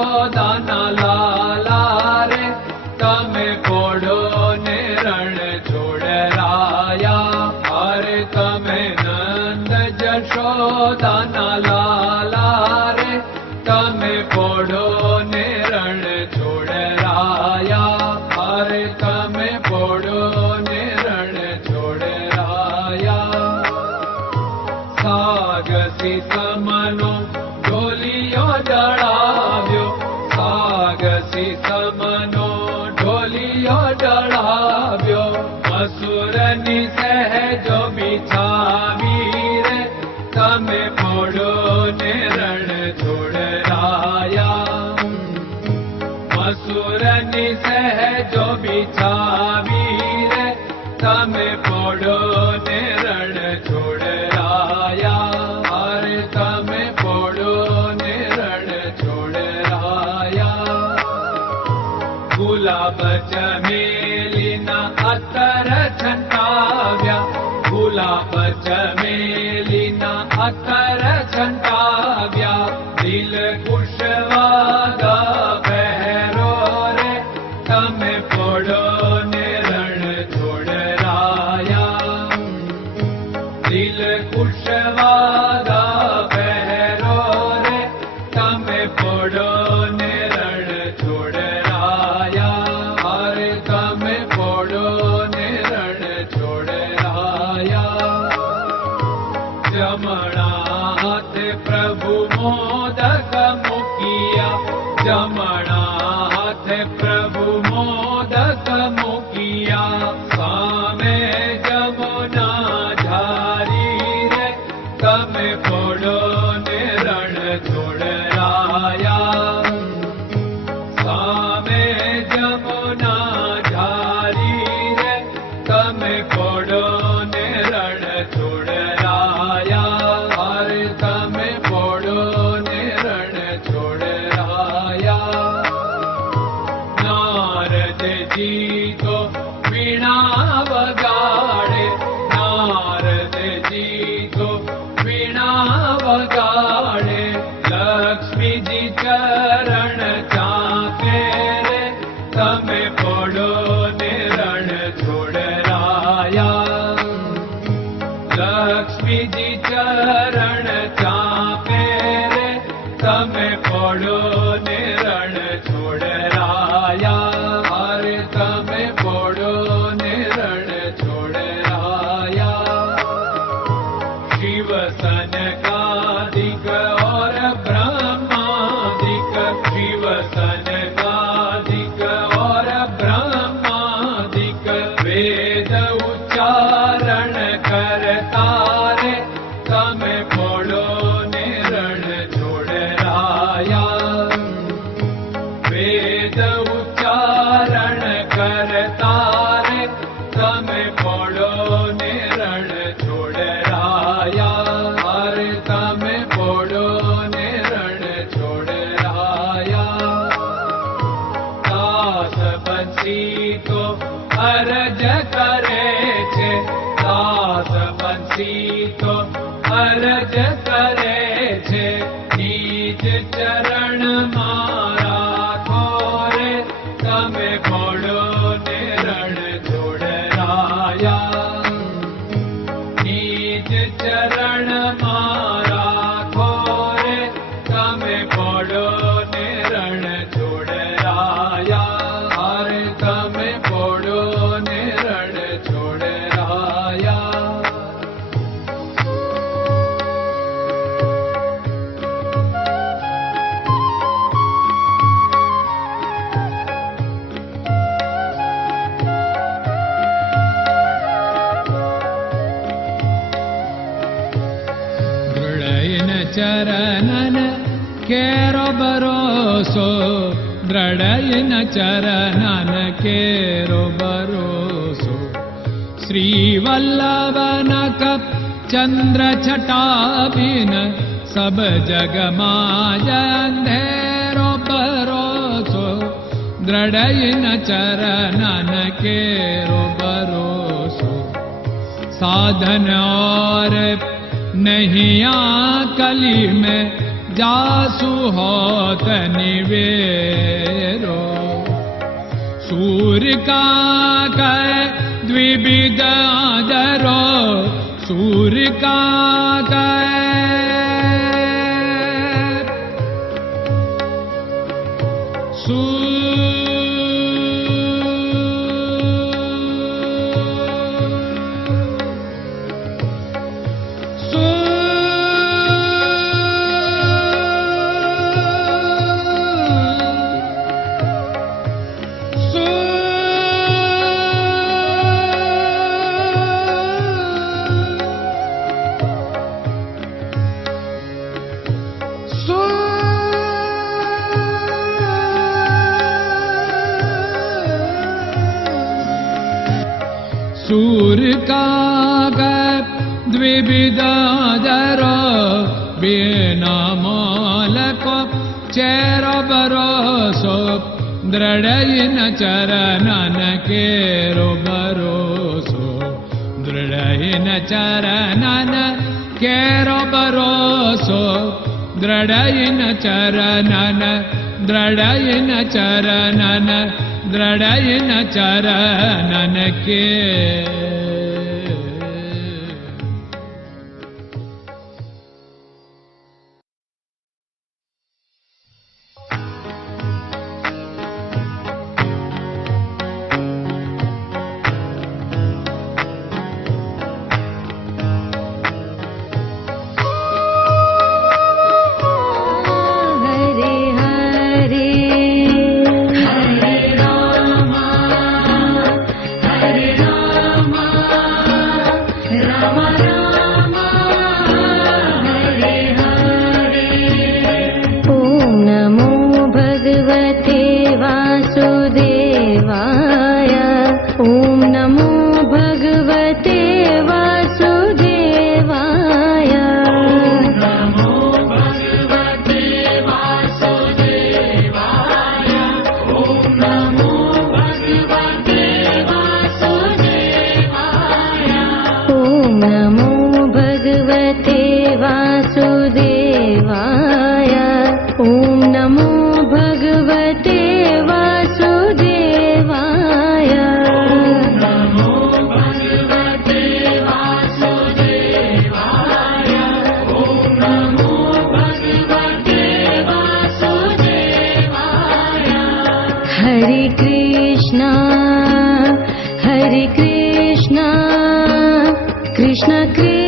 જશોદાના લાલા રે તમે પોડો ને રણ છોડરાયા. અરે તમે નંદ જશોદાના લાલા રે તમે પોડો ને રણ છોડરાયા. અરે તમે પોડો ને રણ છોડરાયા. સાગસી સમનો ઢોલિયો ડળાવ્યો, સાગસી સમનો ઢોલિયો ડળાવ્યો. મસૂરની સહેજો બિછાવી રે તમે પોડો ને રણ છોડરાયા. મસૂરની સહેજો બિછાવી રે તમે પોડો ને રણ છોડરાયા. અરે તમે પોડો ને રણ છોડરાયા. ગુલાબ ચમેલીના અત્તર છંટાવ્યા, ગુલાબ ચમેલીના અત્તર છંટાવ્યા. દિલ કુશવાદા પહેરો રે તમે પોડો ને રણ છોડરાયા. દિલ કુશવાદા પહેરો રે તમે પોડો ને રણ છોડરાયા. અરે તમે પોડો ને રણ છોડરાયા. જમણા હાથે પ્રભુ મોદક મૂકિયા, જમણા હાથે પ્રભુ મોદક મૂકિયા. સામે જમુના ઝારી રે તમે પોડો ને રણ છોડરાયા. સામે જમુના ઝારી રે તમે પોડો ને રણ છોડરાયા. અરે તમે પોડો ને રણ છોડરાયા. નારદજી તો વીણા વગાડે, નારદજી તો વીણા વગાડે. લક્ષ્મીજી ચરણ ચાકે રે તમે પોડો ને રણ છોડરાયા. લક્ષ્મીજી ચરણ ચાપે રે તમે પોડો ને રણ છોડરાયા. અરે તમે પોડો ને રણ છોડરાયા. શિવ સનકાદિક और ब्रह्मादिक, शिव सनकादिक और ब्रह्मादिक. वेद उच्चारण करता रे તમે પોડો ને રણ છોડરાયા. વેદ ઉચ્ચારણ કરતા રે તમે પોડો ને રણ છોડરાયા. અરે તમે પોડો ને રણ છોડરાયા. દાસ બંસી તો અરજ કરે છે, દાસ બંસી તો અરજ કરે છે. નીચ ચરણ મારા ખોરે તમે પોડો ને રણ છોડરાયા. નીચ ચરણ મારા ખોરે તમે પોડો ને રણ છોડરાયા. અરે તમે પોડો ને રણ છોડરાયા. ચરણન કેરો ભરોસો, દ્રઢયન ચરણન કેરો ભરોસો. શ્રી વલ્લભન કપ ચંદ્ર છટાબિન સબ જગમાં અંધેરો ભરોસો. દ્રઢયન ચરણન કેરો ભરોસો. साधन और नहीं कली में जासु होत निवेरो। सूर्य का कै द्विविध आदरो, सूर्य का सूर्य का द्विविधादरो, बिना मोल को चेर भरोसो, दृढ़ चरणन केरो भरोसो, दृढ़ चरणन केरो भरोसो, दृढ़ चरणन, दृढ़ चरणन, दृढ़ चरणन के। Hare Krishna, Krishna Krishna